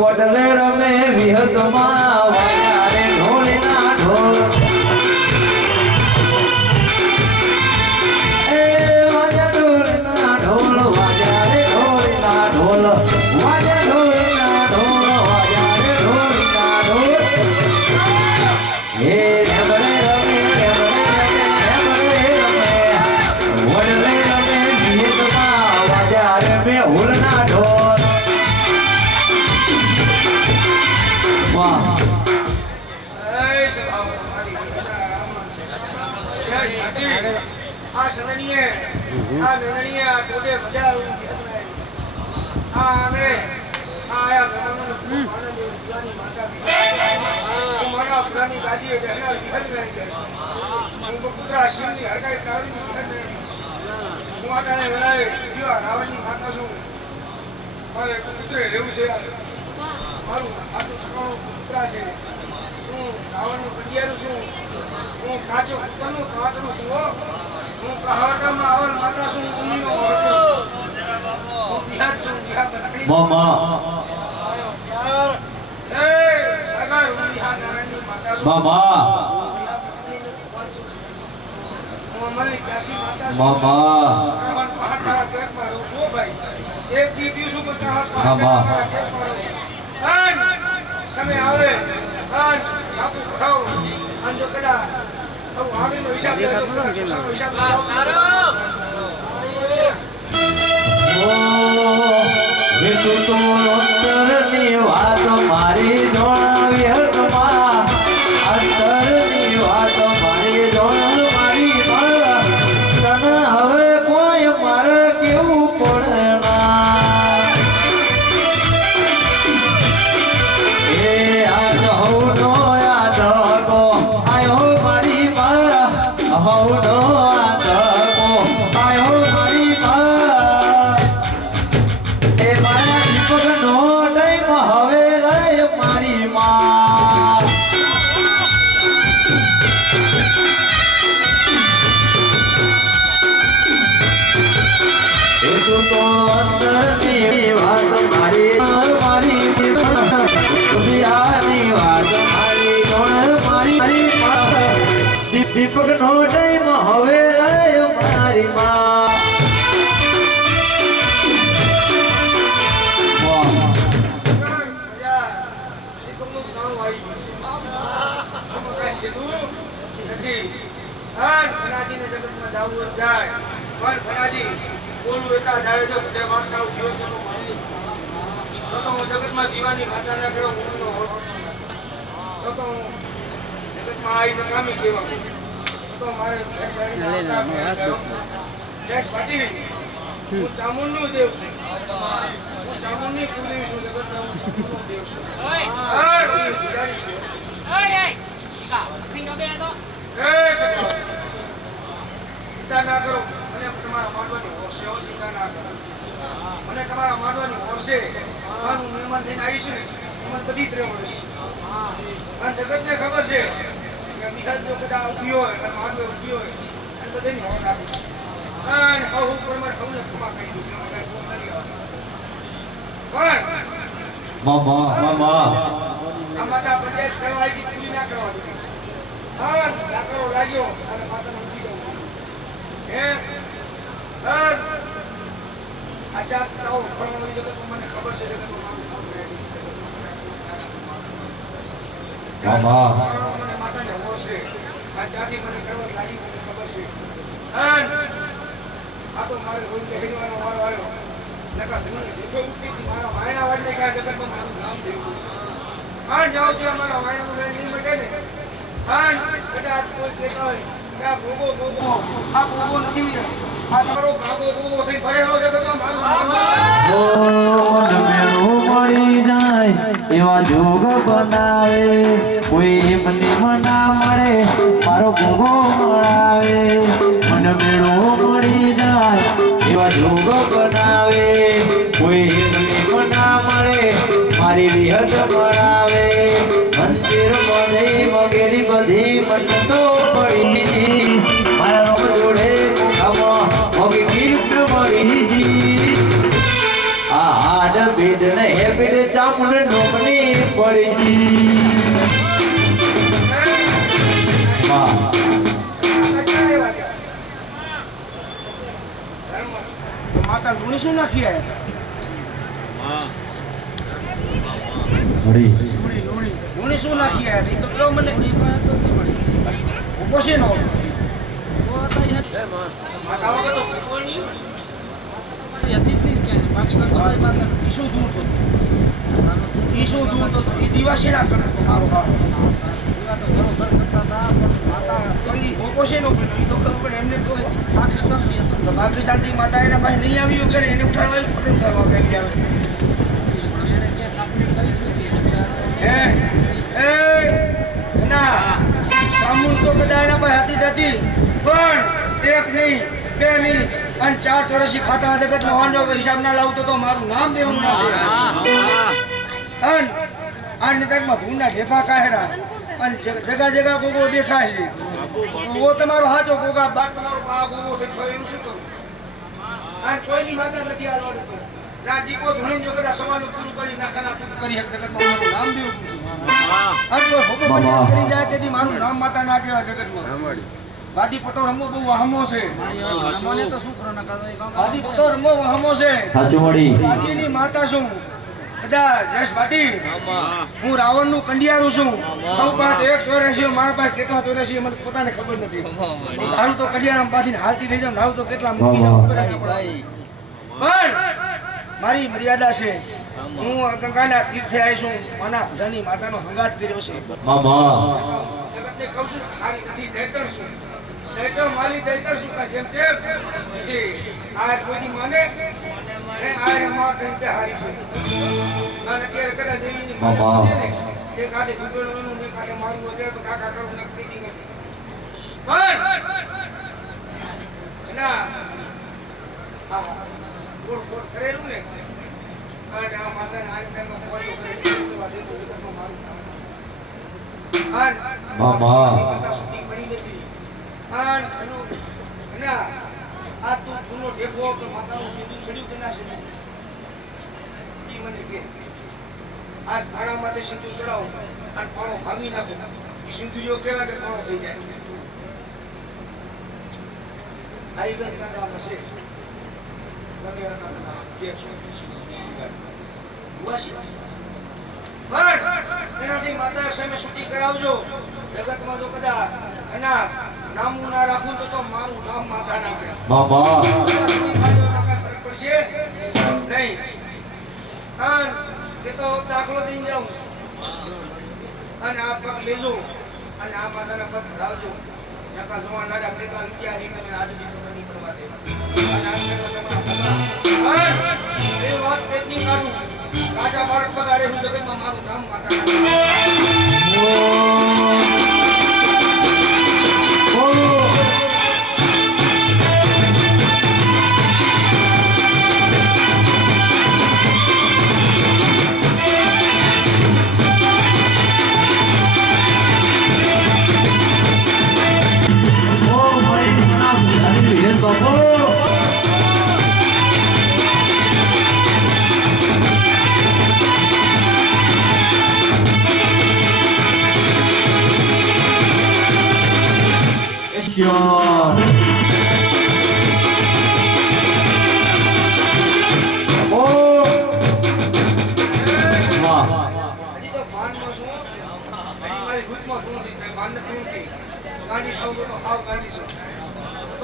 વડલે રમે વિહતમાં વાયારે ઢોળના ઢોળ એ વાજા ઢોળના ઢોળ વાયારે ઢોળના ઢોળ વાજા ઢોળના ઢોળ વાયારે ઢોળના ઢોળ એ ઢેબડે રમે વડલે રમે વિહતમાં વાયારે મે હુલના ઢોળ વાહ આ સદનીય આ મેદનીય આ ટોટે મજા આમે આ આયા ગણનો આનંદ જીવાની માતા હું મારા પુરાની ગાદી બેહના વિહત કરી છે હું પુત્રા શિવની હરકાઈ કાળની વિહત હું આટાને વેલાએ જીવા રાવણની માતા છું મારે પુત્રે રહેવું છે મારું આટલું સકાળું પુત્રા છે હું રાવણનું કડિયારું છું હું કાચો કુકરનું કાચનું છું હું કહાવટામાં આવલ માતા છું ઉમીનો હતો હું બિહાર છું બિહાર બનાવી મામા એ સાગર હું બિહાર નારાયણની માતા છું મામા હું અમલની કાશી માતા છું મામા અમલ પહાડના કેકમાં રહું છું ભાઈ એક દી પીશું તો મામા. પહાડના કેકમાં રહું અન સમય આવે અન બાપુ ભરાવ અન જો કદા તો આવીનો હિસાબ લેજો હિસાબ લાવો એ તું તો અંતરની વાત મારી જોણાવી હકમાં અંતરની વાત મારી જોણ મારી મારા તને હવે કોઈ મારે કેવું પડે ના એ આજ હવનો યાદ કો આયો મારી મારા હવનો યાદ કો આયો મારી મારા એ મારા દીપકનો ટાઈમ હવે રે મારી માં એ તું તો અંતરની વાત મારી મારી દુનિયાની વાત મારી કોણ મારી મારી માં દીપકનો ટાઈમ હવે રે મારી માં મજા એકમનું કામ આવી ગયું છે આમાં કાંઈ સીધું નથી અન ફનાજીને જગતમાં જાવું જાય પણ ફનાજી બોલું એટલા જાય જો તે વાર્તા ઉઠ્યો છે તો મારી તો હું જગતમાં જીવાની માતાને કહ્યું હું તો હું જગતમાં આવીને કામી કહેવા તો મારે દેશ પાટી હું ચામુંડનું દેવ છું હું ચામુંડની કુળદેવી છું જગતના હું ચામુંડનો દેવ છું પૂજારી છું ચિંતા ના કરો મને તમારા માંડવાની હોશે ચિંતા ના કરો મને તમારા માંડવાની હોશે હું મહેમાન થઈને આવીશું ને મને બધી જ રહેવું રહેશે અને જગતને ખબર છે કે બિહાર જો કદાચ ઉભી હોય અને માંડવે ઉભી હોય અને બધાની હોશ આપી અને હું પ્રમાણે સૌને ક્ષમા કરી દઉં છું કઈ ફોન નથી આવતો પણ મામા મામા આ માતા પંચાયત કરવા આવી પૂરી ના કરવા દીધી હા લાકડો લાગ્યો અને માતાને ઉઠી જવું હે આ ચાર તાવ ફળવાની જગત મને ખબર છે જગત મામા મને માતાને હોશે આ ચાથી મને કરવા લાગી મને ખબર છે આ તો મારે રોજ લહેરવાનો વારો આવ્યો નકા ધણી દેખો ઉઠી હતી મારા માયા વાજને ક્યાં જગતમાં મારું નામ દેવું હા જાઓ ત્યાં મારા માયાનું નામ નહીં મટે ને હા કદાચ કોઈ કહેતા હોય કે આ ભોગો આ ભોગો નથી આ તમારો ભાગો ભોગો થઈ ભરેલો જગતમાં મારું નામ મળી જાય એવા જોગ બનાવે કોઈ એમની મના મળે મારો ભોગો મળાવે મને મેળો મળી જાય એવા જોગ બનાવે કોઈ એમની મના મળે મારી વિહત મળાવે મંદિર બધી વગેરે બધી મન તો પડી મારા જોડે મગી ગિફ્ટ મળી હાડ ભેડ ને હે ભેડ ચામુંડ નો પડી માં તો માતા લુણી શું નાખી આવ્યા મળી લુણી શું નાખી આવ્યા એ તો કેવો મને ઉભો છે નો માતા વગર તો ઉભો નહીં. ઈશું દૂર તો ઈશું દૂર તો એ દિવાસી ના કરતો તો મારો બાપ તો ઈ ઉભો છે નો પેલો ઈ તો ખબર પડે એમને તો પાકિસ્તાનથી માતા એના પાસે નહીં આવ્યું કરે એને ઉઠાડવા આપણે ઉઠાડવા પહેલી આવે હે ના સામૂલ તો બધા એના પાસે હતી જ હતી પણ એક નહીં બે નહીં અને 4 વર્ષથી ખાતા જગતમાં હોવાનો હિસાબ ના લાવતો તો મારું નામ દેવું ના દે અને આ નિતકમાં ધૂળના ઢેફા કાહેરા અને જગા જગા ગોગો દેખાય છે તો તમારો હાચો ગોગા બાપ તમારો બા ગોગો દેખાય એનું શું કરું અને કોઈની માતા નથી આવવાનું તો રાજીકો ઘણી જો કદા સવાલ પૂરું કરી નાખના તું કરી એક જગતમાં મારું નામ દેવું આટલો હોબો પંચાયત કરી જાય તેથી મારું નામ માતા ના કહેવા જગતમાં વાદી પટો રમવો બહુ વહમો છે વાદી પટો રમવો વહમો છે સાચું મળી વાદીની માતા છું કદાચ જયેશ ભાટી હું રાવણનું કંડિયારું છું સૌ પાસે 184 મારા પાસે કેટલા 84 મને પોતાને ખબર નથી તારું તો કંડિયારામ પાછી હાલતી થઈ જાવ નાવ તો કેટલા મૂકી જાવ ખબર ના પડે પણ મારી મર્યાદા છે હું ગંગાના તીર્થે આવી છું માના ભુજાની માતાનો હંગાત કર્યો છે મામા જગતને કહું છું ખાલી નથી દૈતર છું દૈતર માલી દૈતર છું કે જેમ તેમ કે આ કોઈ માને અને આ રમવા કરીને હારી છે અને અત્યારે કદાચ એવી મામા એ કાલે ગુગળવાનું ને કાલે મારું અત્યારે તો કાકા કરું ને કીધી નથી પણ ના આ ગોળ ગોળ કરેલું ને અને આ માતાને આ ટાઈમનો કોરિયો કરે છે તો આ દેતો દેતો મારું આન મામા માતા સુટી પડી નથી આન ના આ તું ગુનો ઢેફો કે માતાનું સીધું સડ્યું કે ના સડ્યું ઈ મને કે આ ભાણા માટે સીધું સડાવો અને પાણો ભાંગી નાખો ઈ સીધું જો કેવા કે પાણો થઈ જાય આઈ ગઈ કાકા પાસે તમે કાકા કે શું વાસી પણ એનાથી માતા સામે છૂટી કરાવજો જગતમાં જો કદાચ એના નામું ના રાખું તો મારું નામ માતા ના કહે મામા ફરક પડશે નહીં અને એ તો દાખલો દઈને જાઉં અને આ પગ લેજો અને આ માતાના પગ ભરાવજો નકા જોવા નાડા કેટલા રૂપિયા છે તમે આજુ બીજું નહીં પડવા દેવા અને આ તમારા એ વાત પેટની કાઢું કાચા બાળક પગાડે હું જગતમાં મારું નામ માતા ના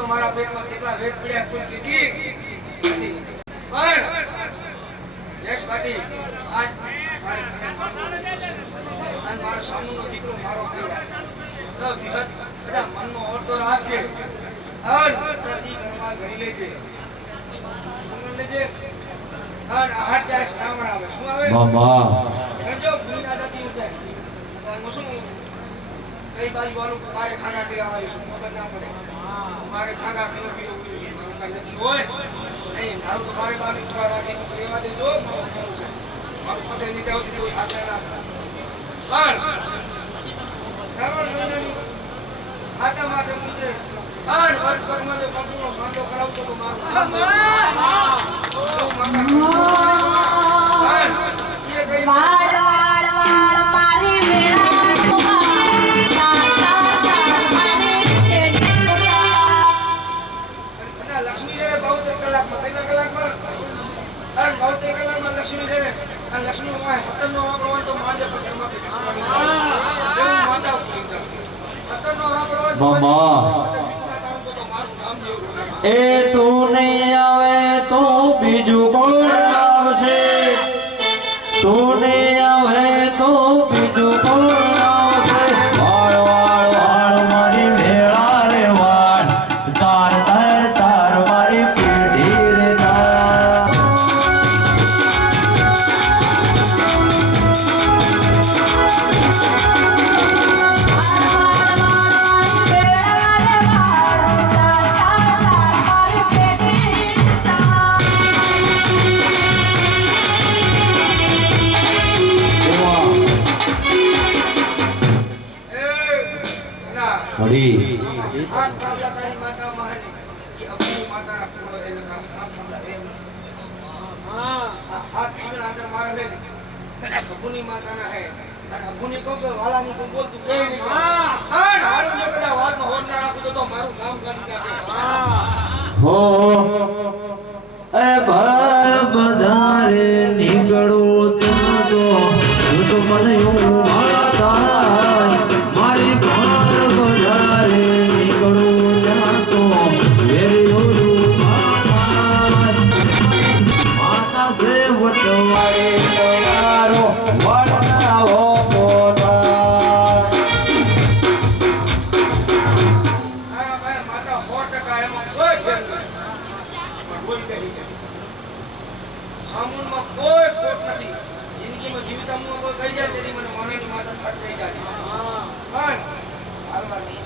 મારા પેટમાં કેટલા વેદ પડ્યા કોઈ કીધી નથી પણ યશ ભાટી આજ મારે અને મારા સામુનો દીકરો મારો કહેવાય તો વિહત કદા મનનો ઓરતો રાખજે અને પ્રતિ ગણમાં ગણી લેજે ગણી લેજે અને આહાર ચાર શ્રાવણ આવે શું આવે મામા ગણજો ભૂલી ના થતી ઊંચાઈ શું કઈ બાજુ વાળું મારે ખાના કરવા આવી શું ખબર ના પડે મારે ખાના કિલો કિલો નથી હોય નહીં મારું તો મારે બાર કરવા રાખી લેવા દેજો મારું છે મારું પતે નીચે આવતી કોઈ હાથે ના પણ શ્રાવણ મહિનાની ખાતા માટે મુજે આન વર્ગ કર્મમાં જો પગનો સાંડો કરાવતો તો મારું એ કઈ ખતરનો આંકડો હોય તો મારજે પથ્થરમાંથી નીકળવાની એવું માતા કહી દે. ખતરનો આંકડો હોય તો મામા. મીઠું ના તાણું તો મારું નામ દેવું. એ તું નહીં આવે તો બીજું કોણ આવશે? તું નહીં આવે તો બીજું કોણ આવશે? વાળ વાળ વાળ મારી વેળા રે વાળ, તાર તાર તાર મારી પેઢી રે તાર. હરી હાથ કાપ્યા તારી માતા મહાની એ અપની માતાના ફૂલો એને કામ કાપલા એમ હાથ ઠીકણા અંદર મારા લે અપની માતાના હે અને અપની કહું કે વાલાની તું બોલ તું કે નહીં હા હારું જો બધા વાતમાં હોર ના રાખું તો મારું કામ કરી નાખે હો અરે ભર બજારે નીકળું ત્યાં તો દુશ્મન એવું મારા થાય. મારી ભર બજારે નીકળું ત્યાં તો વેરીઓલું માતા સે વટવાએ તમારો વડનાવો પોતા. મારા ભાઈ માતા 100% એમાં કોઈ ફેર નથી કોઈ કહી દે સામુનમાં કોઈ ખોટ નથી જિંદગીમાં જીવિતામાં કોઈ કહી જાય તેની મને માનીની માતા ફટ થઈ જાય પણ હાલમાં નહીં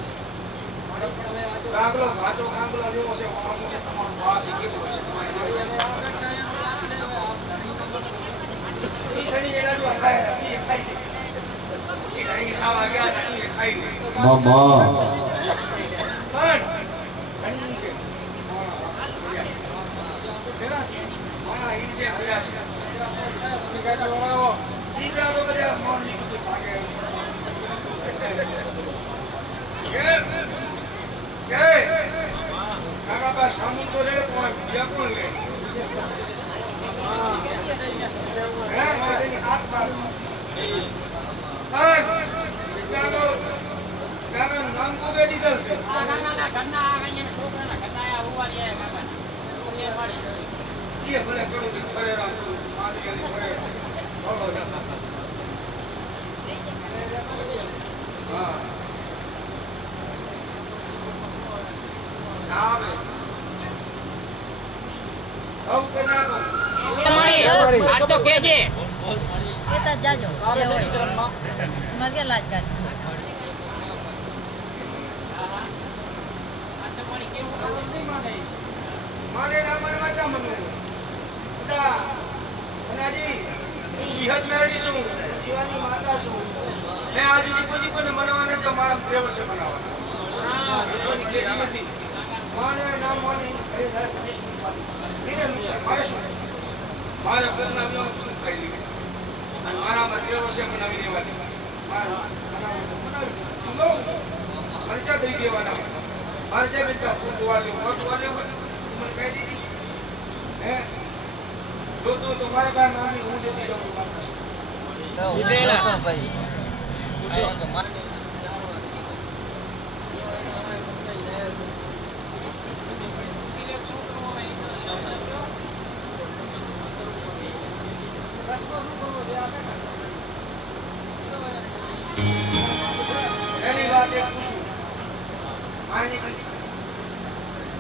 કાંગલો ઘાચો કાંગલો જેવો છે આમ છે તમારું વાસ એ કેવું છે તમારી ઈ ઘણી એના જો ખાય ઈ ખાઈ લે ઈ ઘણી ખાવા ગયા હતા ઈ ખાઈ લે મામા પણ ઘણી છે પેલા છે માણા ઈ છે હયા છે દીકરા તો બધા મોન નીકળી ભાગે કે કાકા બા સામુન તો લે કોઈ બીજા કોણ લે હે મોટેની હાથ પાડ કાકા નામ કો દે દીધલ છે ये भले करो कि करे राम मादरी वाली करे बोलो हां नाम अब करना को તમારી આ તો કેજે કેતા જાજો જે હોય મગે લાજ કાઢ माने ना मन माचा मनु बता अनाजी इहत मेडी सु जीवानी माता सु मैं आज दी कोने मनवाने जो मारा प्रेम से बनावा हां कोनी केदी નથી माने ना माने अरे दादा कनेश पाली मेरे नुकसान मारे सु मारा करना में सुन खाई ली અને મારા પ્રેમ से બનાવી દેવાની મારા બનાવી તું લો મરચા દઈ દેવાના મરચા બેટા ફૂટવાલે મને કહી દીધી હે તો તમારે કાંઈ નાની હું જતી જાઉં ભાઈ પહેલી વાત એક પૂછું આની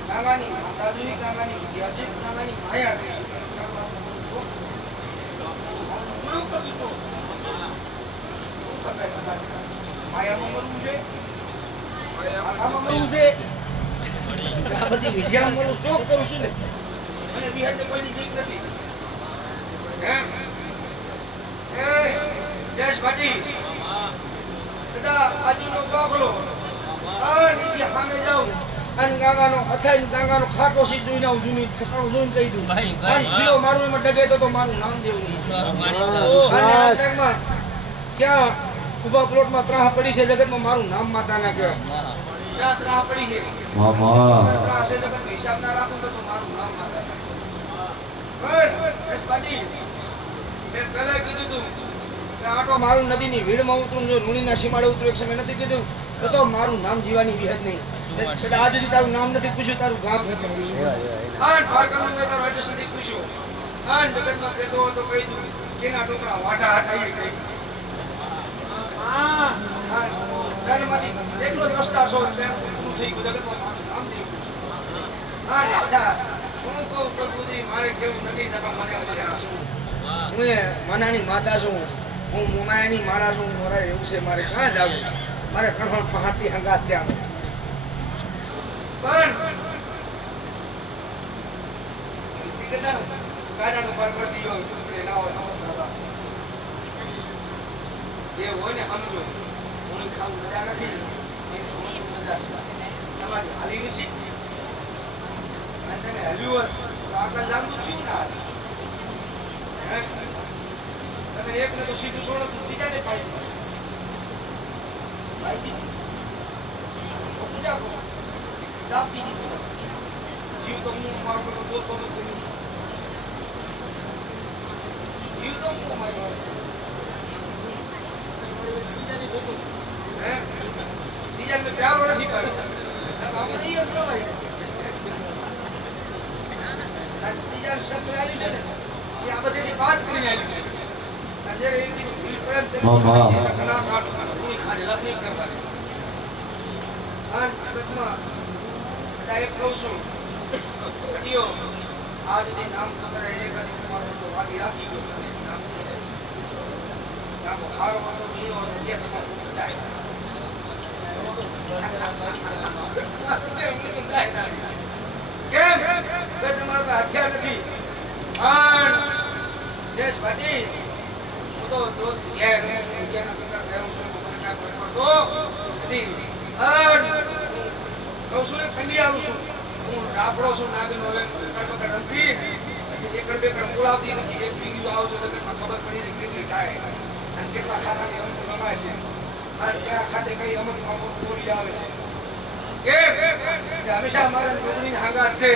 કાંગાની માતાજીની કાંગાની વિદ્યાર્થી કાંગાની માયા દેશ માયામાં મરવું છે આમાં મરવું છે આ બધી વિદ્યા મરવું શોખ કરું છું ને અને વિહાર કોઈની જીત નથી જયેશ ભાટી બધા બાજુનો દાખલો આ નીચે સામે જાઉં અને ગાગાનો અથાઈ ગાગાનો ખાટો સી જોઈને આવું જૂની સકાળું જોઈને કહી દઉં ભાઈ કિલો મારું એમાં ડગે તો મારું નામ દેવું અને આ ટાઈમમાં ક્યાં ઉભા પ્લોટમાં ત્રાહ પડી છે જગતમાં મારું નામ માતા ના કહેવાય ક્યાં ત્રાહ પડી છે મામા ત્રાહ છે જગત હિસાબ ના રાખું તો મારું નામ માતા પણ એસ પાટી મેં પહેલા કીધું તું આટો મારું નદીની વીડમાં ઉતરું જો નુણીના સીમાડે ઉતરું એક સમય નથી કીધું તો મારું નામ જીવાની વિહદ નહીં એટલે આજ સુધી તારું નામ નથી પૂછ્યું તારું ગામ નથી પૂછ્યું આન પારકાનું મેં તારું એડ્રેસ નથી પૂછ્યું આન જગતમાં કહેતો હતો કહી દઉં કેના ટોકરા વાટા હટાઈએ કહી હા તારેમાંથી એકલો જ રસ્તા છો પૂરું થઈ ગયું જગતમાં મારું નામ નહીં પૂછ્યું હા દાદા શું કહું પ્રભુજી મારે કેવું નથી થતા મને અમારે હું મનાની માતા છું હું મુમાયાની મારા છું મારે એવું છે મારે ક્યાં જાવું મારે કણ પહાડથી હંગાત છે આમ પણ કાજાનું પર પડતી હોય એ ના હોય એ હોય ને સમજો હું ખાવું મજા નથી મજા છે તમારી હાલી વિશે અને તમે હલ્યું હોત તો આગળ લાંબુ થયું ના તમે એકને તો સીધું છોડો બીજાને પાઈ દીધું પાઈ દીધું પૂજા કરો દાપી દીધું જીવ તો હું મારો બધો દોતો નથી જીવ તો હું મારો બીજાને દોતો હે બીજાને પ્યારો નથી કર્યો આપણે ઈ એટલો ભાઈ બીજાને શસ્ત્ર આવી છે ને એ આ બધીથી વાત કરીને આવી છે જ્યારે એક દી પ્રેમ તે ઘણા કાઢ કોઈ ખાને લાભ નહીં કરવાની આન જગતમાં બધા એક કહું છું ઘટીઓ આ સુધી નામ કરે એક જ તમારો તો વાગી રાખી ગયો નામ ખારો હતો નીનો હતો તે તમારો જાય કેમ કે તમારા પાસે હથિયાર નથી આન દેશ ભાટી તો જે જેના પ્રકાર રહેવું છે મને કોઈ પડતો નથી અન કૌશલ્ય ખંડી આવું છું હું રાપડો છું નાગનો હવે કડકડ નથી એકડ બેકડ બોલાવતી નથી એક બીજું આવજો તો ખબર પડી ને કેટલી થાય અને કેટલા ખાતાની અમુક રમાય છે અને કયા ખાતે કઈ અમુક બોલી આવે છે કે હંમેશા મારા નોકરીની હાંગાત છે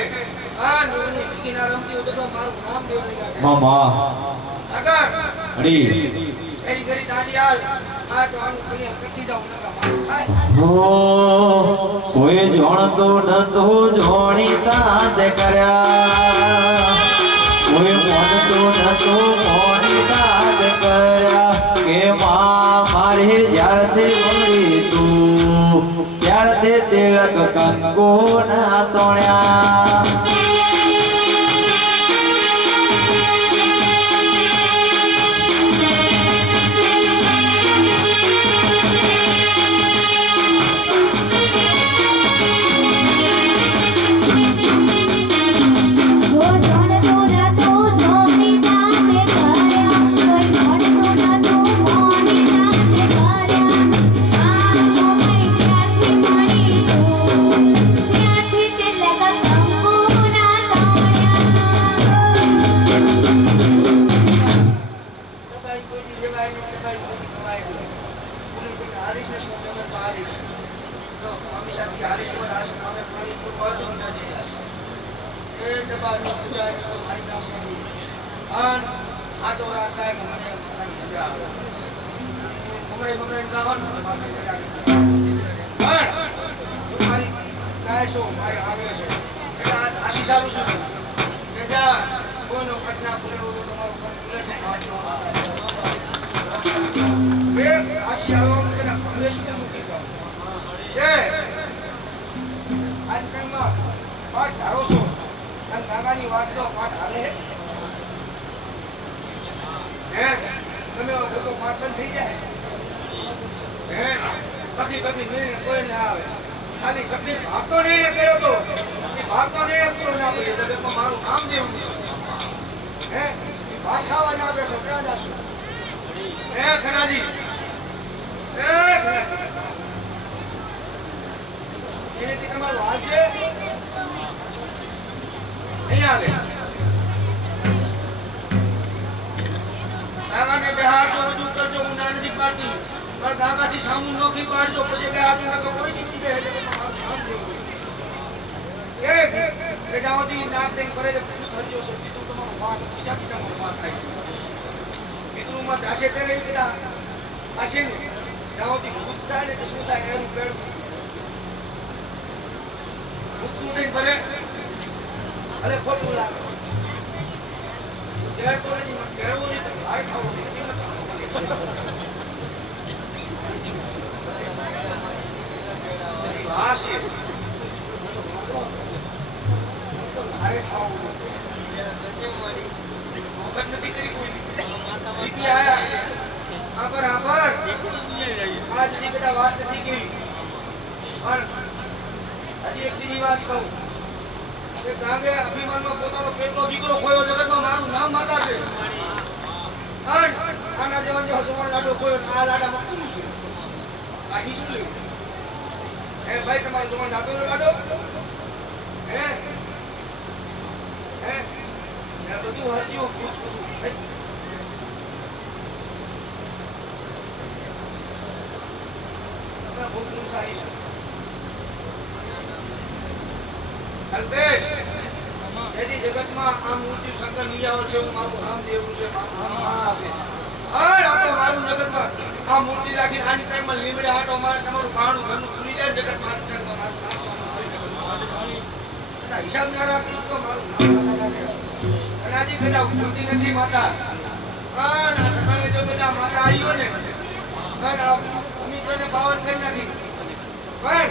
આ નોકરી બીગીના રમતી હોય તો મારું નામ દેવું લાગે મામા આગળ અડી એની ઘરી દાંડી આલ આ તો આનું કઈ કચ્ચી જાવ નકા મારું થાય હો કોઈ જોણતો નતું જોણીતા તે કર્યા કોઈ મોનતો નતું મોણીતા તે કર્યા કે માં મારે જ્યારથી મળી તું ત્યારથી તિલક કંકુ ના તોણ્યા ખાલી સબની ભાગતો નહીં કર્યો તો ભાગતો નહીં પૂરો ના પડે જગતમાં મારું નામ દેવું હે ભાત ખાવા ના બેઠો ક્યાં જાશું હે ખનાજી એનેથી તમારું હાલ છે અહીંયા આવે ગાગાને બિહારજો રજૂ કરજો હું ના નથી પાડતી પણ ગાગાથી સામું નોખી પાડજો પછી બિહારજો તો કોઈ દીધી બે એટલે મારું નામ દેવું એ જાઓથી નામ તેમ કરે છે પૂરું થજો છે બીજું તમારું વાત નથી જાતી તમારું વાત થાય બીજું ગુરુમાં જાશે ત્યારે એ બધા આશે ને ત્યાં સુધી ભૂત થાય ને તો શું થાય એનું પેડ ભૂતનું નહીં ભરે અરે ખોટું લાગે ત્યારે તો નહીં કહેવું નહીં તો હાર ખાવું નહીં હાશે હારે ખાવું વખત નથી કરી કોઈ દીદી આયા આભાર આજ બધા વાત નથી કરી પણ હજી એક બીજી વાત કહું કે કાંગે અભિમાનમાં પોતાનો પેટનો દીકરો ખોયો જગતમાં મારું નામ માતા છે આના જેવા જે હસવાનો લાડો ખોયો આ લાડામાં પૂરું છે બાકી શું લેવું હે ભાઈ તમારો જવાન જાતો લાડો હે હે બધું હરજીઓ ભૂખનું સારી છે અલ્પેશ જેથી જગતમાં આ મૂર્તિ શંકર લઈ આવે છે હું મારું નામ દેવું છે મારું નામ માતા છે આટો મારું જગતમાં આ મૂર્તિ રાખીને આજ ટાઈમમાં લીમડે આટો મારે તમારું ભાણું ઘરનું ખુલી જાય જગતમાં મારું નામ સામે હિસાબ ના રાખી તો મારું નામ અનાજી બેટા મૂર્તિ નથી માતા ના ઠકાણે જો બેટા માતા આવ્યો ને ઉમીદોને પાવન કરી નાખી પણ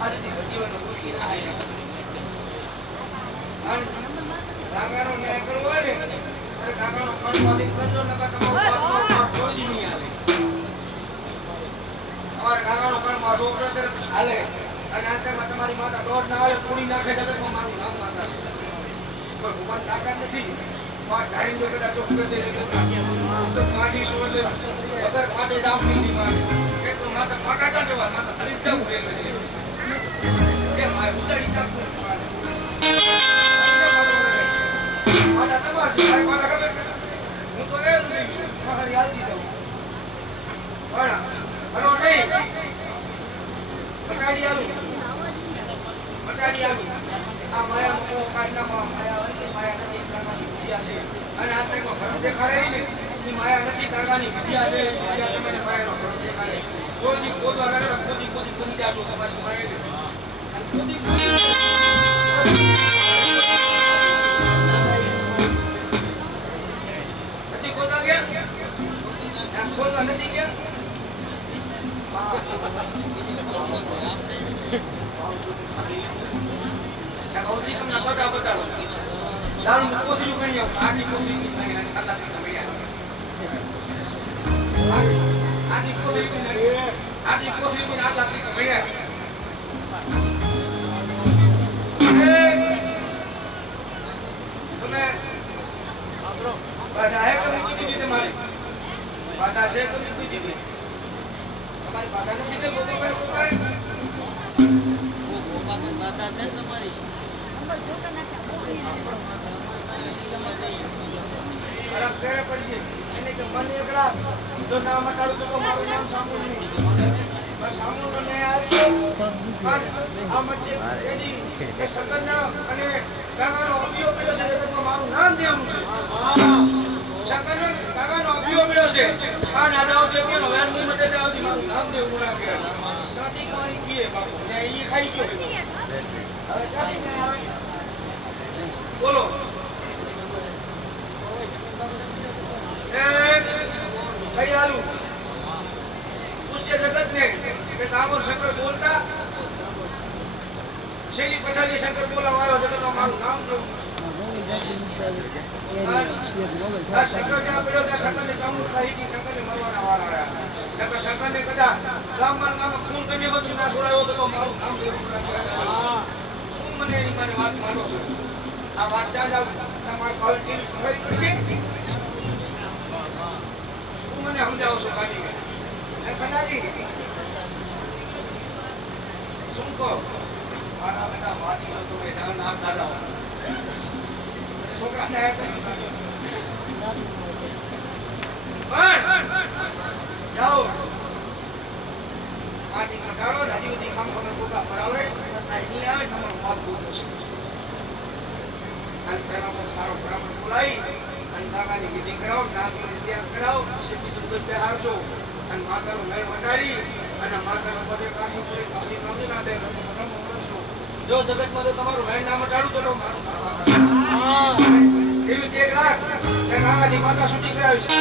આજથી જીવનનો દુઃખી ના આવ્યા ગાંગાનો ન્યાય કરવો હોય ને ત્યારે ગાંગાનો કણમાંથી કરજો નકર તમારો બાપનો કોઈ જ નહીં આવે તમારે ગાંગાનો કણ માથો ઉપર હાલે અને અંતરમાં તમારી માતા દોઢ ના આવે પૂરી નાખે તો મારું નામ માતા છે પણ ભગવાન તાકાત નથી વાત ધારીને જો કદાચ ચોખ્ખું કરી દે તો માટી શું એટલે અગર પાટે જાવ નહીં મારે એક તો માતા પાટા ચા જવા માતા ખરીદ જાવ એ મારે ઉડાડી નાખું માતા તમારી ભાઈ પાટા ખબર હું તો એમ નહીં મારી યાદી દઉં પણ હલો નહીં મટાડી આવું આ માયા મો કાઢનામાં માયા નથી માયા નથી કાંગાની વિદ્યા છે અને આ તકમાં ભરત દેખાડે ને એ માયા નથી કાંગાની વિદ્યા છે વિદ્યા તમને માયાનો ભરત દેખાડે કોઈ કોદવા લાગે કોદી બની જાશો તમારી માયા અને નથી કોદવા ગયા કોદવા નથી ગયા ગૌરી તમને ફોટા બતાડો દારૂ કોસરી ગણી આટલી કોસરી ગણી આટલા પૈસા મળ્યા આટલી કોસરી ગણી આટલા પૈસા મળ્યા તમે બાધા હે કે મૂકી દીધી તમારી બાધા છે તો મૂકી દીધી તમારી બાધા નથી તે લોકો કાય માતા છે તમારી ખરાબ કરે પડશે એને કે મને એકલા જો નામ મટાડું તો મારું નામ સામૂળ નહીં બસ સામૂળનો ન્યાય આવ્યો આ મચ્છે એની કે શંકરના અને ગંગાનો અભિયો મળ્યો છે જગતમાં મારું નામ દેવું છે શંકરનો ગંગાનો અભિયો મળ્યો છે આ નાદાઓ જે કે વેર નહીં મટે ત્યાં મારું નામ દેવું ના કે ચાથી પાણી પીએ બાપુ ને ઈ ખાઈ ગયો હવે ચાથી ને આવે બોલો કઈ આલું પૂછ્ય જગત ને કે કામો શંકર બોલતા શૈલી પછાડી શંકર બોલા વાળો જગત મારું નામ દેવું શંકર જ્યાં પડ્યો ત્યાં શંકરને સામૂળ ખાઈ ગઈ શંકરને મરવાના વાળા આવ્યા શંકરને કદાચ ગામમાં ખૂન કરીને બધું ના છોડાયો તો મારું નામ દેવું શું મને એની મને વાત માનો છો આ વાત ચાલ તમારે ક્વોલિટી ખરી પડશે શું મને સમજાવો છો કાઢી કદાજી શું કહો મારા બેટા વાતી છો તો જાણ નામ દાદા છોકરા ને જાઓ પાટી કટાડો રાજી ઉધી કામ ખબર કોકા પરાવરે આઈ આવે તમારો વાત બોલો છે અને પેલા સારો બ્રાહ્મણ બોલાવી અને કાકાની વિધિ કરાવો નામ વિદ્યા કીધું કે હારજો અને માતાનો નહીં વટાડી અને માતાનો બધે કાઠી પૂરી કાઠી કાઢી ના દે જો જગતમાં તો તમારું લાઈન ના મટાડું તો મારું એવી એક રાખ કે નાનાજી માતા શૂટિંગ કરાવી છે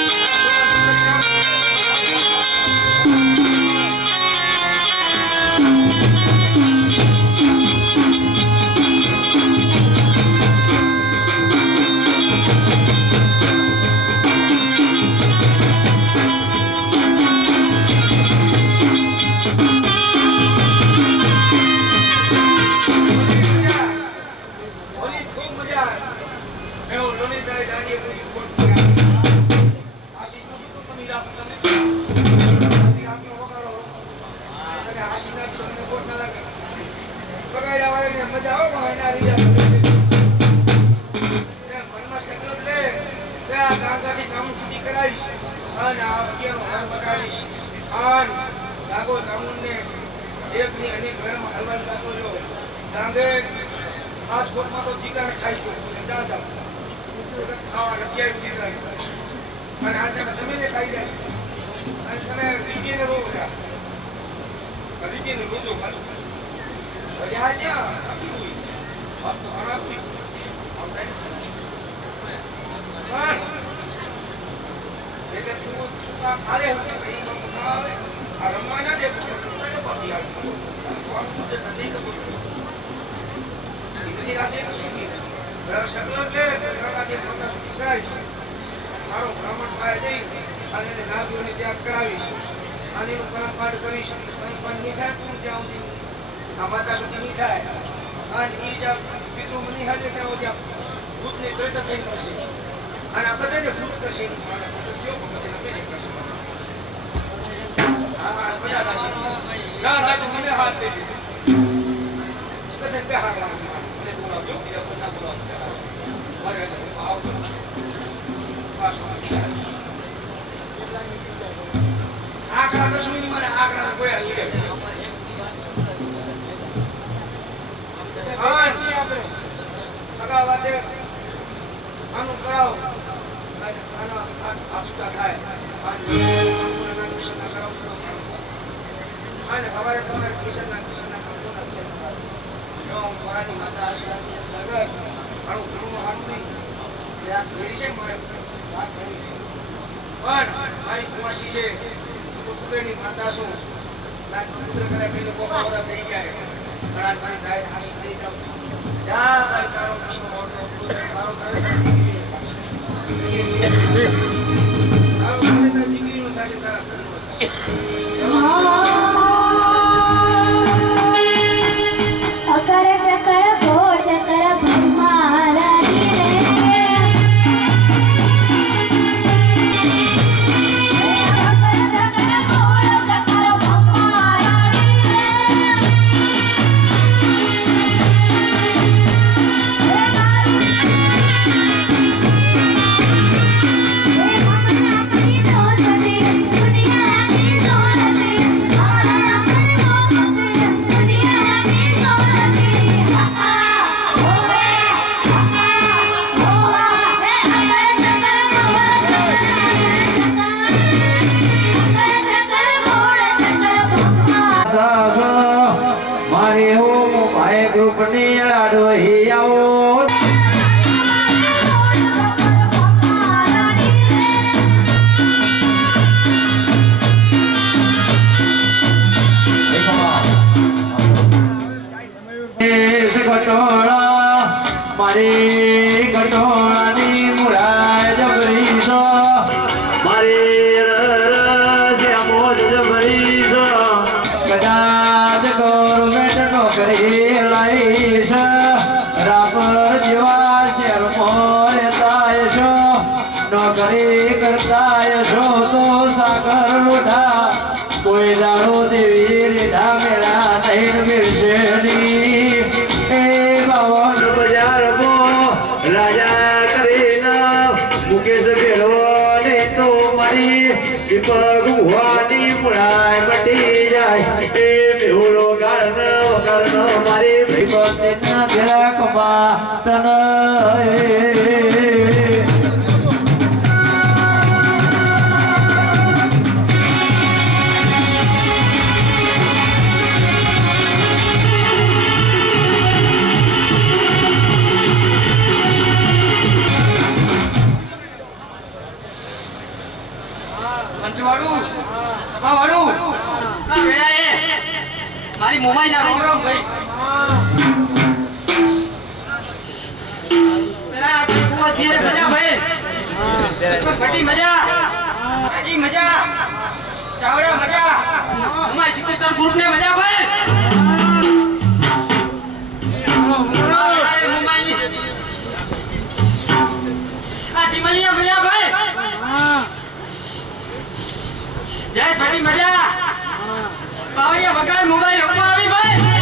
સભાવાળું આ વેળાએ મારી મોમાઈના રોમ રોમ ભાઈ પેલા આ કુવાસીને મજા ભાઈ ઘટી મજા રાજી મજા ચાવડા મજા અમાર સિકંદર ગ્રુપ ને મજા ભાઈ મોમાઈની આ ટીમલિયા મજા ભાઈ જય ફટી મજા પાવડિયા વગર મોબાઈલ રમવા આવી ભાઈ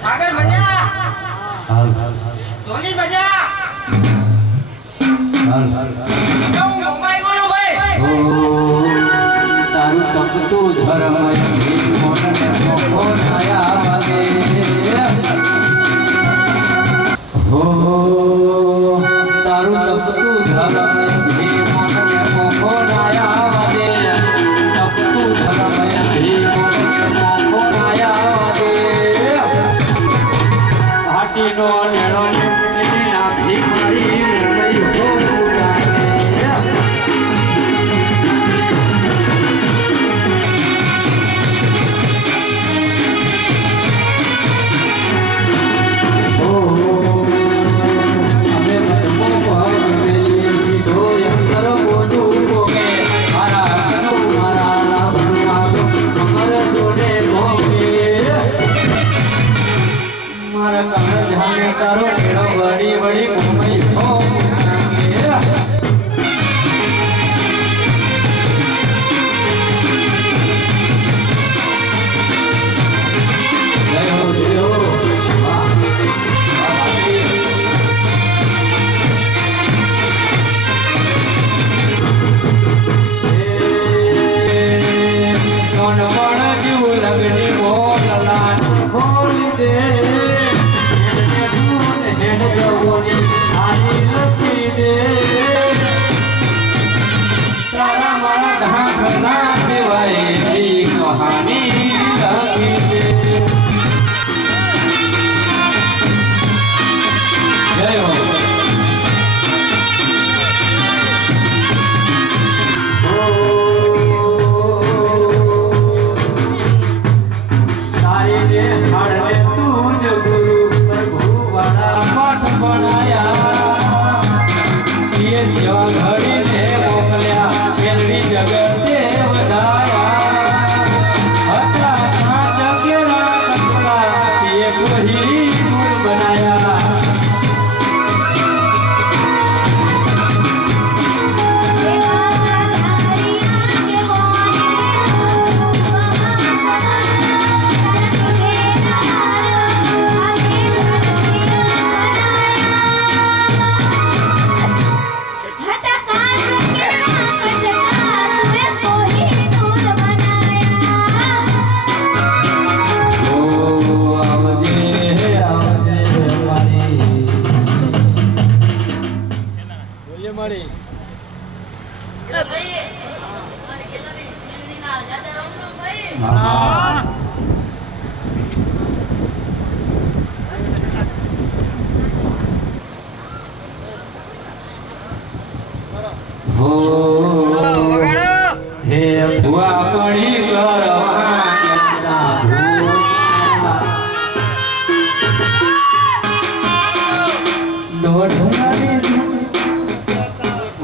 સાગર મજા હાલ ધોની મજા હાલ હું મોબાઈલ બોલું ભાઈ ઓ તારું તપતું ધર્મ મોનને મોકો આયા વાગે હો તારું તપતું ધર્મ મોનને મોકો આયા વાગે તપતું ધર્મ મોનને મોકો આયા વાગે હાટીનો નેણો એની નાભી મારી રમઈ હો તારો મેળો વળી વળી મોમઈ હો લગની બોલલા બોલી દે તારા મારા ઢાંકના દેવાયેલી કહાની લખી દે જય હો તારી રે હાડને તું જ ગુરુ પ્રભુ વાળા પાઠ બનાયા એ જેવા ઘડીને મોકલ્યા કેલડી જગતે વધાયા હતા કાંચ કેરા કટલા એ કોઈ ગુણ બનાયા હટા કાજ કેરા કટકા તુએ હો હે ભુવા પડી કરવા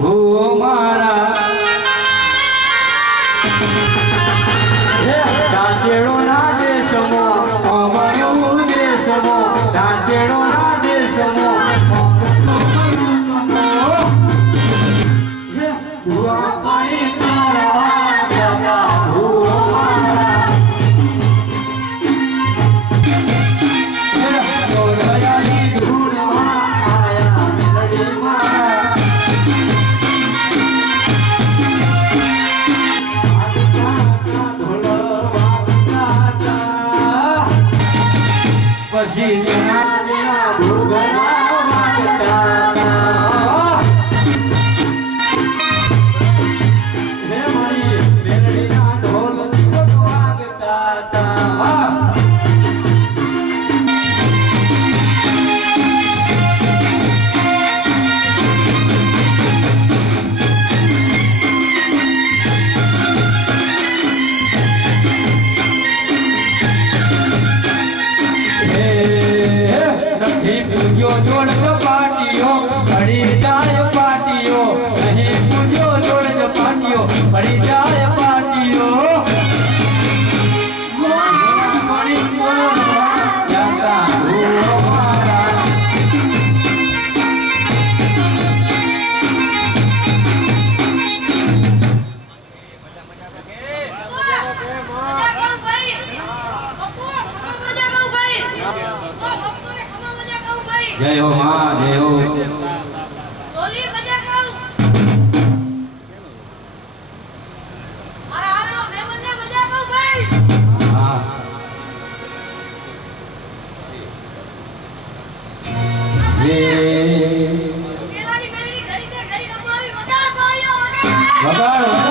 હો મારા ડાંચેડો ના દેશમો અમયો દેશમો ડાંચેડો ના દેશમો ભુવા પડી કરવા હો મારા ગોરયાની ધૂળમાં આયા મેલડી મારા પછી જણાવ્યા ભૂગરા વાગતા હે મારી મેલડીના ઢોલ વાગતા હતા નથી પૂજ્યો જોડ પાટીઓ પડી જાય પાટીઓ નહીં પૂજ્યો જોડ પાટીઓ પડી જાય પાટીઓ પડી જાતા હો મારા જય હો માં જય હો હા વગાડ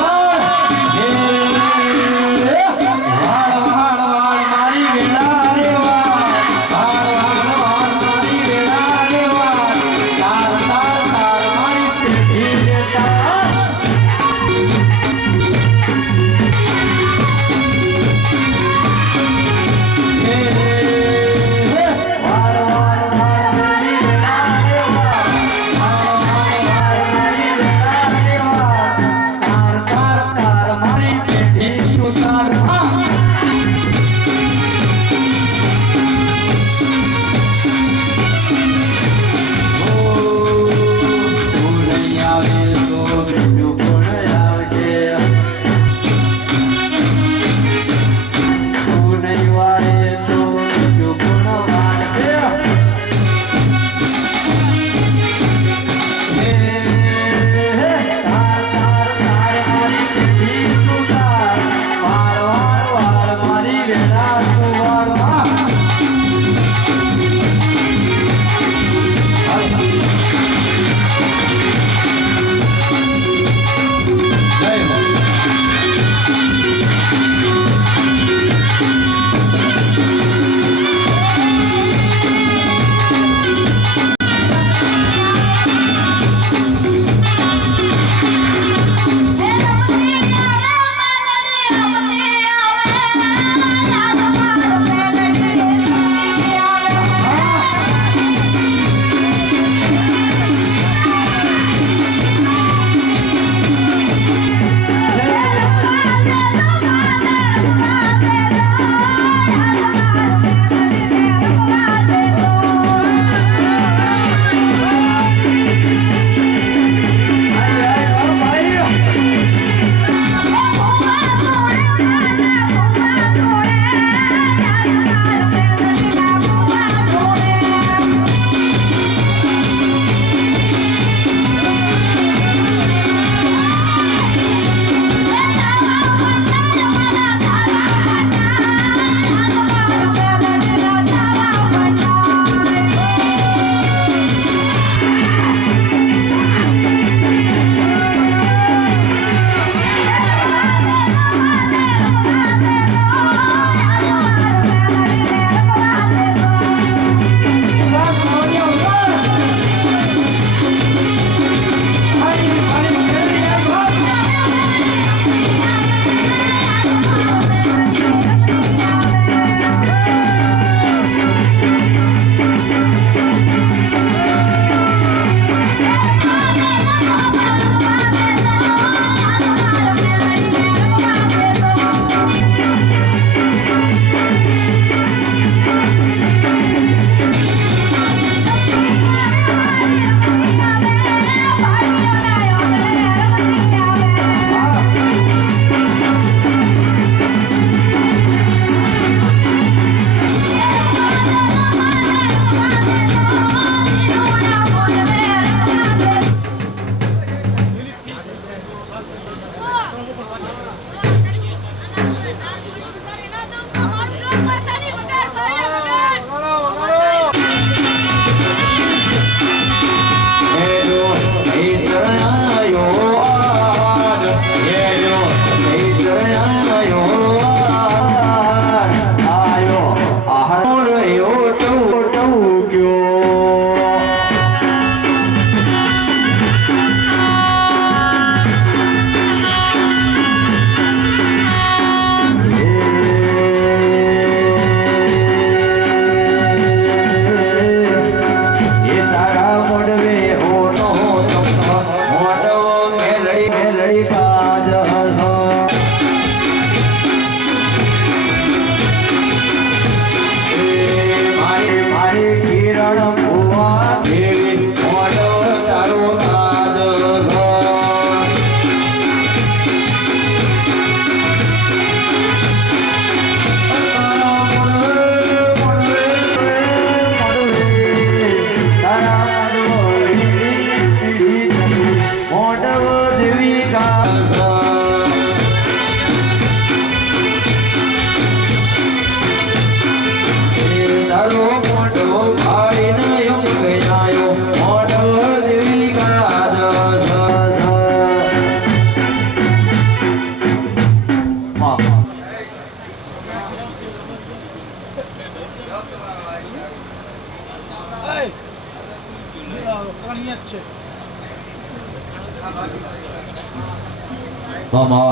મામા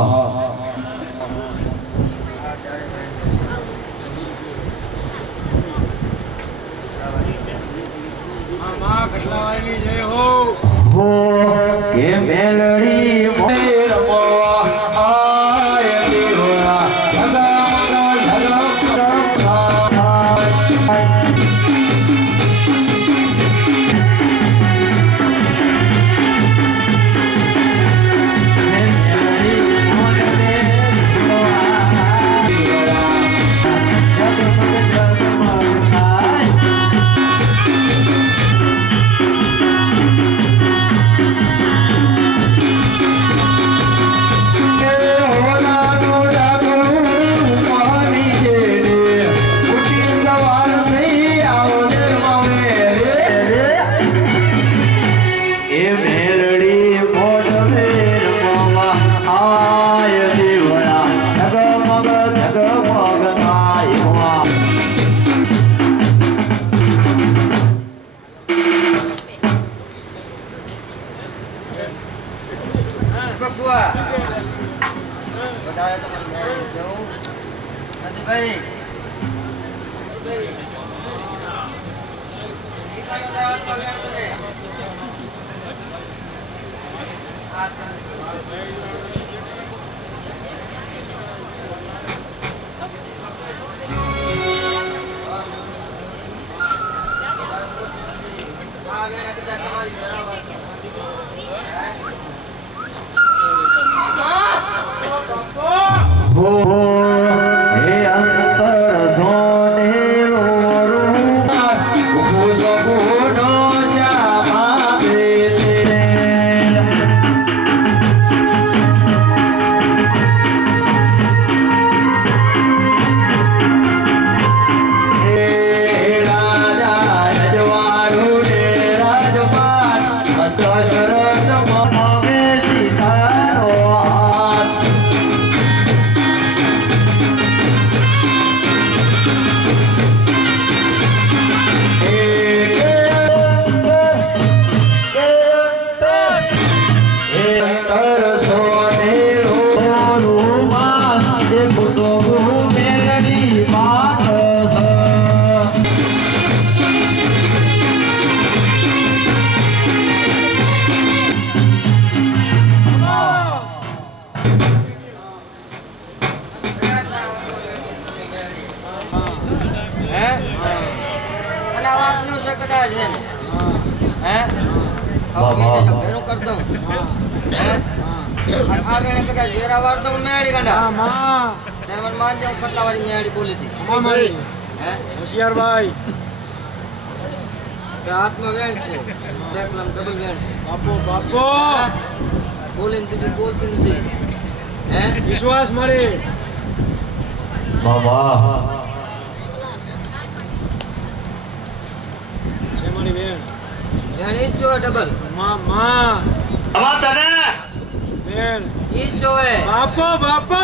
હો કે મેલડી મોર મોવા આય દેવરા હો હે અંતર સોને લોરુમા ઉસબોનો શ્યામા દેલે હે રાજા રજવાડું ને રાજપાટ દશરથ મનોવે સીતાનો હાથ હોશિયારભાઈ હાથમાં વેણ છે બેકલામ ડબલ વેણ છે બાપો બાપો બોલે બીજું બોલતું નથી હે વિશ્વાસ મળે મામા છે મારી બેન વેણ ઈ જ જોવે ડબલ માં બેન ઈ જ જોવે બાપો બાપો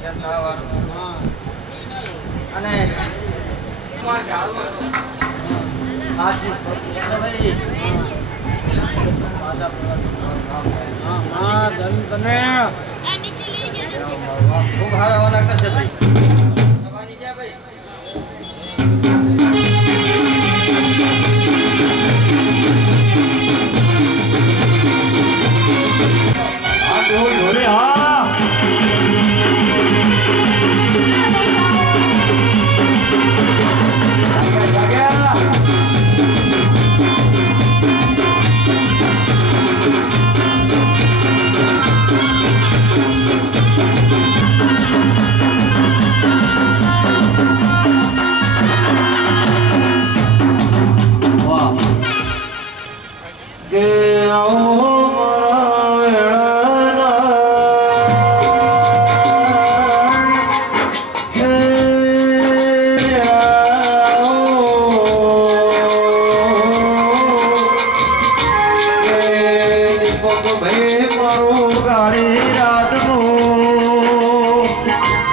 ફેર થવાનું. અને તમારે હાલમાં તો હાથની પગ છે ને ભાઈ. પાછા પ્રવાસનું કામ થાય. આ નીચે લઈ ગયા વાહ, ખૂબ સારા વાના કરશે ભાઈ. સવાની જ્યાં ભાઈ. આ કેવું ઢોલે હા જાગ્યા. વાહ કે આવો મારા વેળાના હે આવો કે દીપક ભાઈ મારું ગાડી રાતનું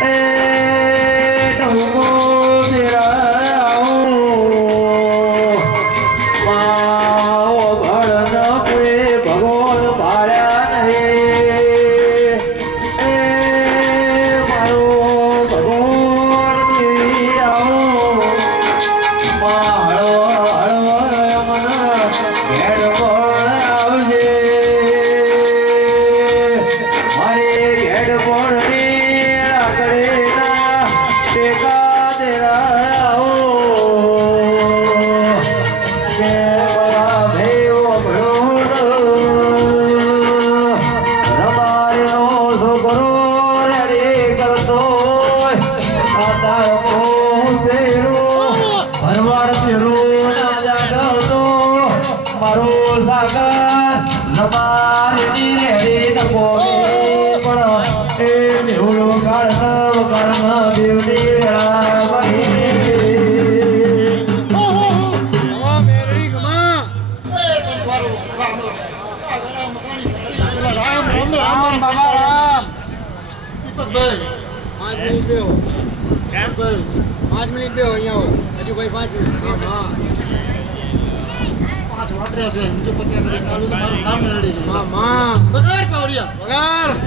એ ઢોકો તેરા આવો માઓ ભળન કોઈ ભગવાન ભાળ્યા નહીં એ મારો ભગવાન દેવી આવો માળો હળવો મન ઘેડ પણ આવજે મારી ઘેડ પણ લાકડીના ટેકા તેરા આવો કે મારા ભેવો ભળોડ રમાડ્યો છોકરો રેડી કરતો આ તારો તેરો ભરવાડ તેરો ના જાગતો મારો સાગર રમાડી રેડી નકો પણ એ મેળો કાળ દેવની વેળા વહી પાંચ મિનિટ બે અહીંયા હજુ ભાઈ 5 મિનિટ. પાંચ વાપર્યા છે જો 50 કરી નાલું તો મારું નામ રેડી છે. બગાડ પાવડિયા બગાડ.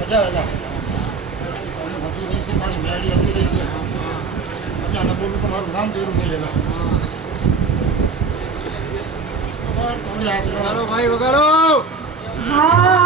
મજા આવે મારી મેળી હસી રહી છે. મજા બોલું તમારું નામ જોયું નહીં એના ભાઈ વગાડો. Oh,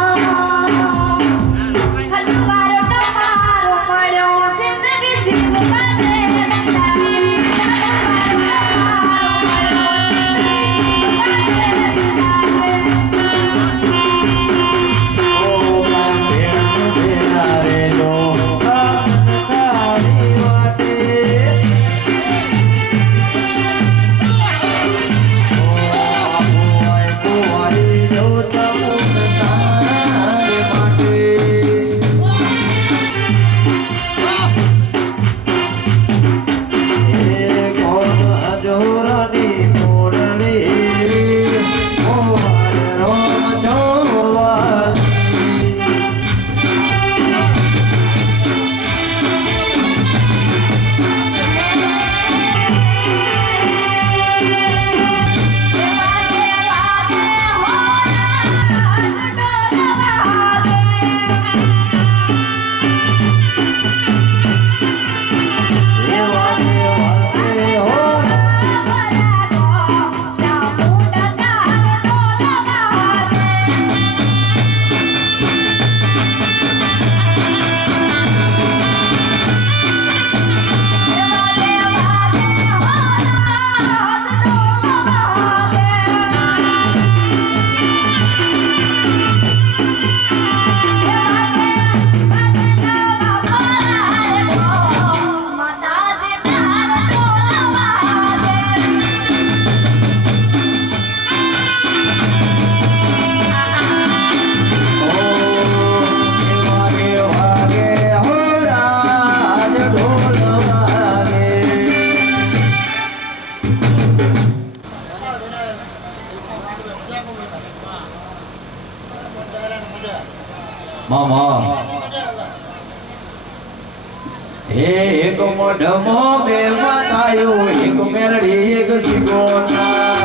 મામા હે એક મોઢમાં બે માતાયું એક મેરડી એક સિગોના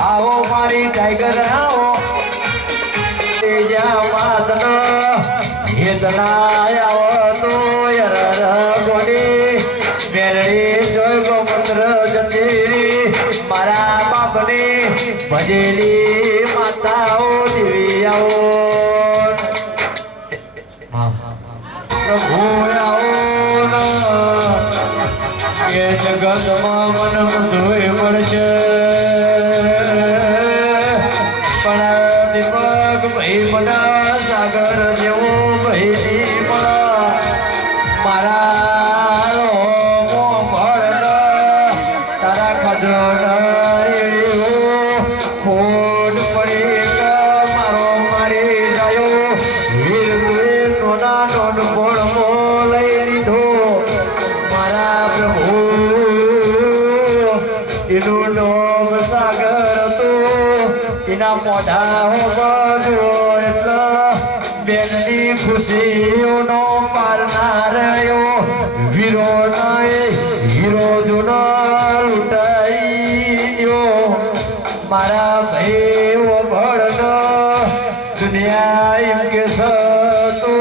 આવો મારી ટાઈગર આવો આવો તો ગોડી મેરડી જોઈ મંત્ર જતી મારા બાપને ભજેલી માતાઓ દેવી આવો પ્રભુ આવો કે જગતમાં મન ધોઈ મળશે પણ દીપક ભાઈ મને સાગર જેવો ભાઈ મારા તારા ખજન ખોટ પડી મારો મારી ગયો વીર નોના નોન ફોડમો લઈ લીધો મારા પ્રભુ એનું નામ સાગર તો એના મોઢા હો બધો એટલો બેનની ખુશીઓનો પારનાર વીરો હીરો જૂનો લૂંટાઈ મારા ભાઈ ભળનો દુનિયા એમ કે તો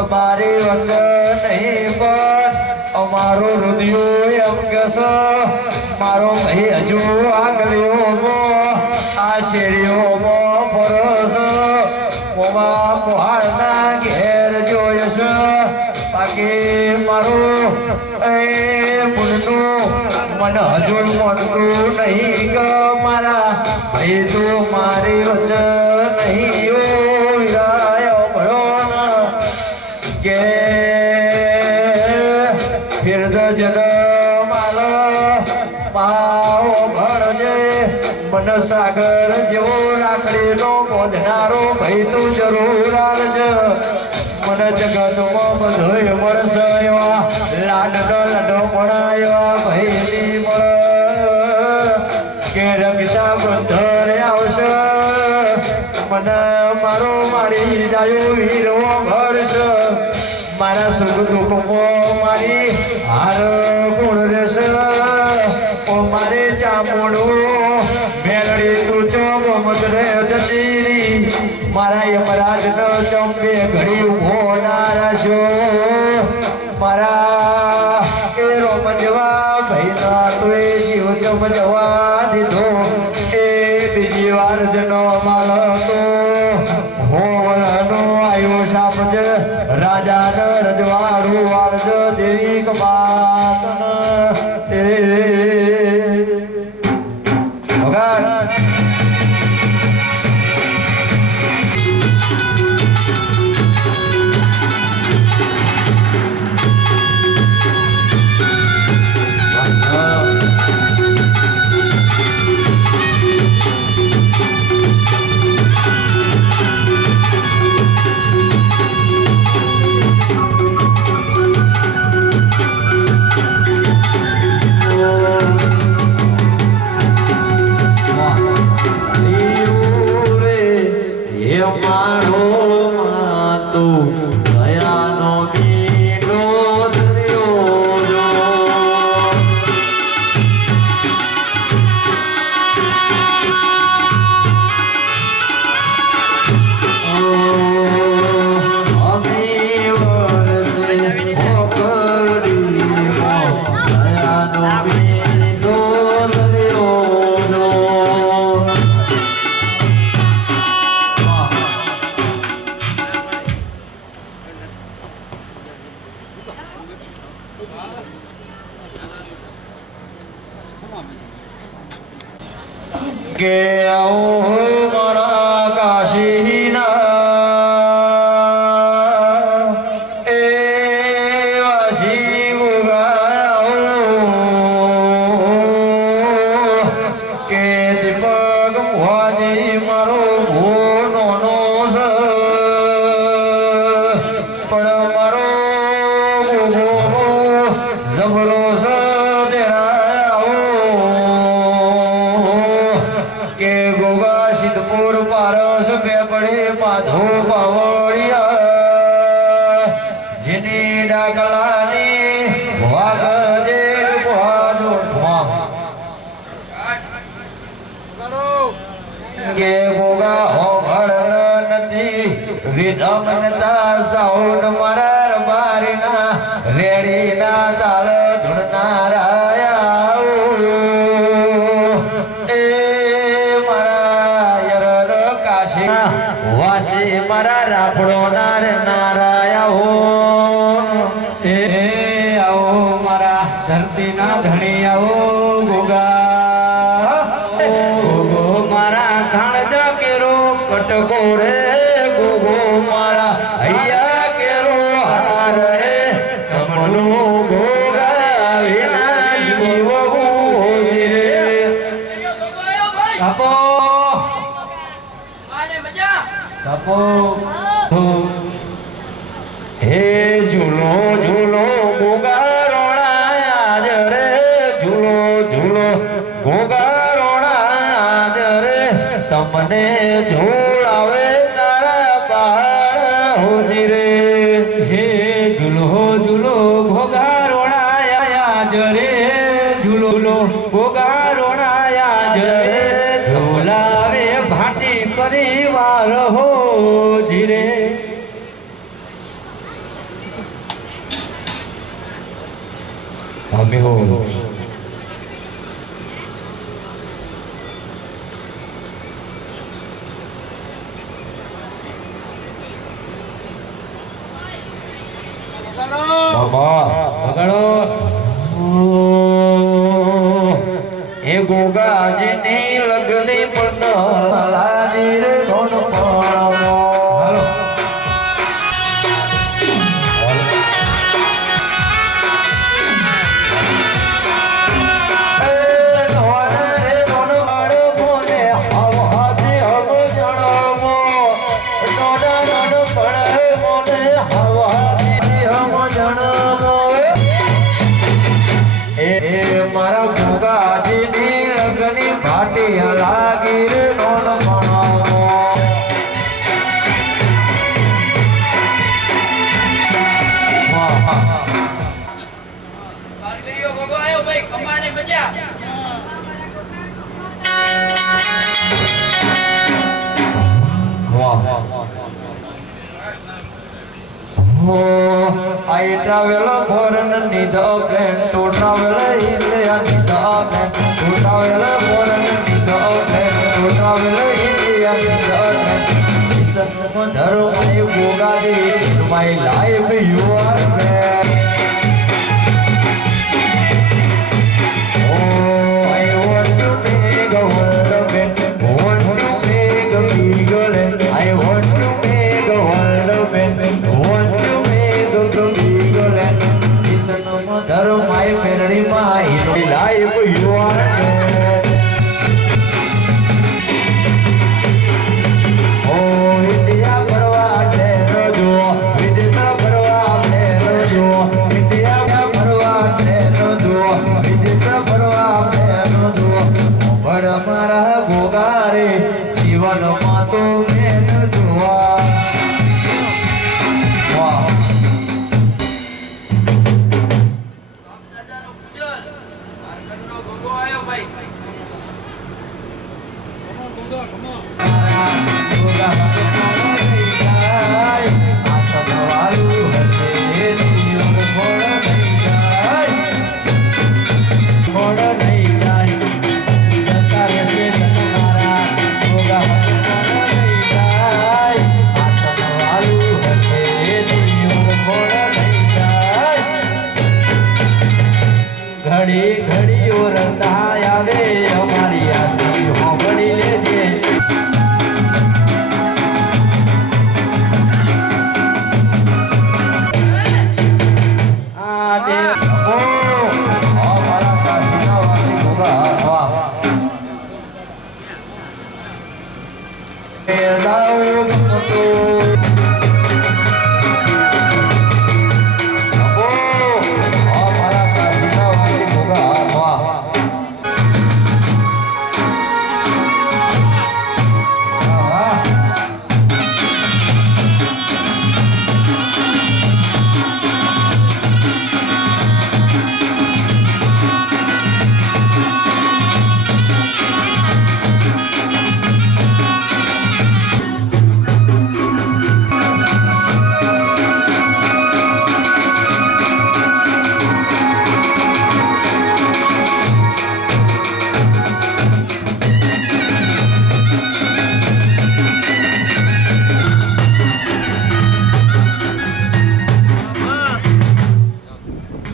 અમારી વચન નહીં પણ અમારો હૃદય એમ કે મારો ભાઈ હજુ આગળીઓમાં આ શેરીઓમાં ફરસ મોમાં મોહાળના ઘેર જોયશ બાકી મારું એ મૂળનું મન હજુ મળતું નહીં ગ મારા ભાઈ તું મારી વચન નહીં ઓ વિરાયો ભયો કે ફિરદ જન માલો માવો ભણજે મન સાગર જેવો રાખડીનો બોધનારો ભાઈ તું જરૂર આવજ મને જગતમાં બધોય મળશે એવા લાડનો લડો ભણાયો ભાઈની મળ કે રક્ષા બંધન આવશે મારી જાયો વીરો ઘરસ મારા સુખ દુઃખમો મારી હાર ગુણ રસ ઓ મારે ચામુંડો મેલડી તું ચોમત રે જતીરી મારા યમરાજ ન ચંપે ઘડી ઉભો ના રાશો મારા એ રોમજવા ભૈના તુએ જીવ ચમજવા દીધો એ બીજી વાર જનો માલતો હોવાનો આયો સાપજ રાજા ન રજવાડું વારજ દેવી કમાતન તે ભગવાન કે આવો મારા કાશીના એ વાસી ગુગાઓ કે દીપક મુહાજી મારો ભૂનો નો પણ મારો જબરો કે ગોગા સિદ્ધપુર પારસ બેપડે માધો પાવડિયા જેની ડાકલાની વાગ દેર ભાજો કે ગોગા હોભળ નથી વિધમનતા સાઉન મારા બારીના રેડીના તાળ ધૂણનારા વાસી મારા રાપડો નાર નારાયા હો એ આવો મારા ધરતી ના ધણી આવો ગોગા ગોગો મારા ખાણ કેરો કટકો રે ગોગો મારા હૈયા કેરો હાર રે તમનો ગોગા વિના જીવ હોવી રે આપો આપો હે ઝૂલો ઝૂલો ગોગા રોણા રે ઝૂલો ઝૂલો ગોગા રોણા રે તમને ઝૂલાવે તારા બાળ હોજી રે હે ઝૂલો ઝૂલો ગોગા રોણા રે ઝૂલો ગોગા રોણા રે ઝૂલાવે ભાટી પરિવાર હો ધીરે અમે હો બાબા વગાડો એ ગોગાજીની લગની પણ લાજી રે ધોન પાણો હાલો મારા ગોગાજીની લગની ભાટી લાગી રે non મણો Oh, I travel for the plan to travel India, the plan to travel for the plan to travel India, the plan. Listen, mother, my Bugatti, in my life you are there. Oh, I want to make a world of it, want to make a bigger land. I want to make a world of it, want to make a bigger land. Listen, mother, my melody, my life you are there. Oh, India, Parva, Tero, Vidisha, Parva, Tero, India, Parva, Tero, Vidisha, Parva, Tero. Bada mara gogare, Jivan mato mera dua. Wow. દાદાનો પૂજલ માર્કંડનો ગોગો આયો ભાઈ ઘડી ઘડીઓ રંધા આવે અમારી આસી હોંભળી લેજે આ દે ઓ મારા કાશીના વાસી ગોગા વાહ એ દાઉ તો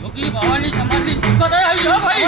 મોગી ભવાની સમાજની શિક્ષા થઈ આવી હો ભાઈ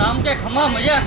રામ કે ખમા મજા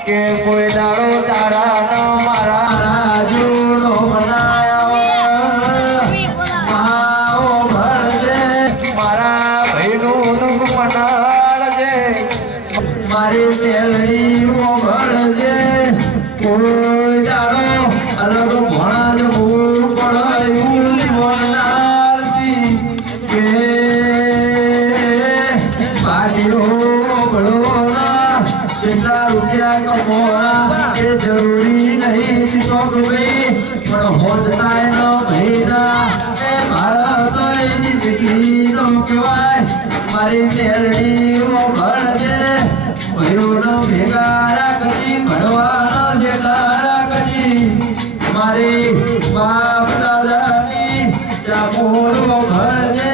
કે કોઈ દાડો તારા ન મારા રાજુનો બનાયા માઓ ભરજે મારા ભાઈનું દુઃખ મનારજે મારી મેલડીઓ ભરજે કોઈ દાડો અલગ ભણા જવું પડાયું વનારતી કે પાટીઓ ભળોના જેટલા રૂપિયા કમોણા એ જરૂરી નહીં દીપક ભાઈ પણ હોદતાય ન ભઈના એ મારા તો એ જિંદગી નો કહેવાય મારી મેરડીઓ ભળજે ભઈઓનો ભેગા રાખી ભણવાનો જેટલા રાખી મારી બાપ દાદાની ચામોડો ભળજે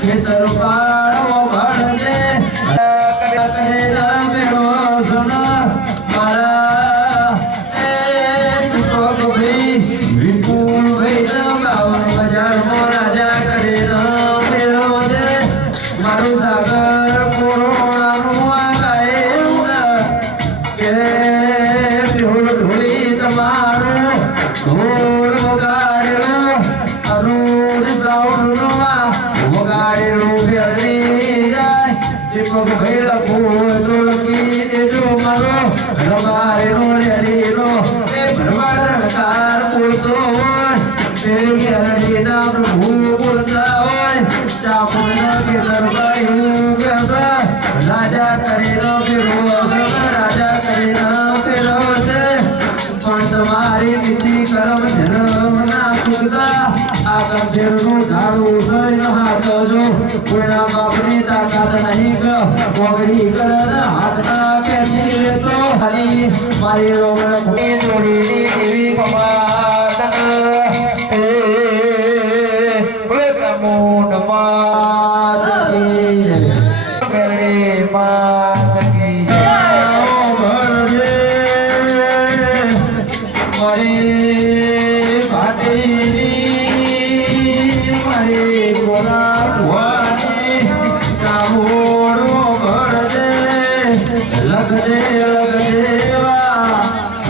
ખેતર પાડો ભળજે કરે રામેરો સોના મારા એ દીપક ભાઈ વિપુલ ભાઈ બાવન બજારમાં રાજા કરે રામેરો છે મારું સાગર કોરોનાનું આગાયું કે ધૂળ ધૂળી તમારું ધૂળ વગાડેલો અરુણ સાઉન્ડનો વગાડેલો ફેરવી જાય દીપક ભાઈ લખું લખી દેજો મારો રબારેલો રેડીનો એ ભરવાડ રણકાર બોલતો હોય તેરી મેરડીના પ્રભુ બોલતા હોય ચામુંડા કે દરબાયું કેસા રાજા કરીને ફેરવશે રાજા કરીને ફેરવશે પણ તમારી નીતિ કરમ ધર્મ ના ચૂકતા આ ગંભીરનું ઝાડું સઈને હાથ જો કોઈના બાપની તાકાત નહીં મોગડી કરે હાથના ખેંચી લેતો હરી મારી રોમણ ખોટી જોડીની દેવી કમાત એ બોલે ચામુંડ માત કી જય મેરડી માત કી જય ભરજે મારી ભાટીની મારી ગોરા ભવાની ચામુંડો ભરજે લખજે લખજેવા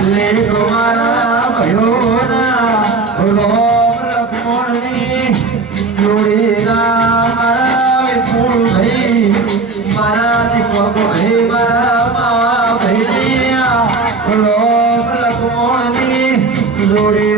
લેખ મારા ભયોના રોમ લખમણની જોડીના મારા વિપુલ ભાઈ મારા દીપક ભાઈ મારા મા ભાઈ રોમ લખમણની જોડી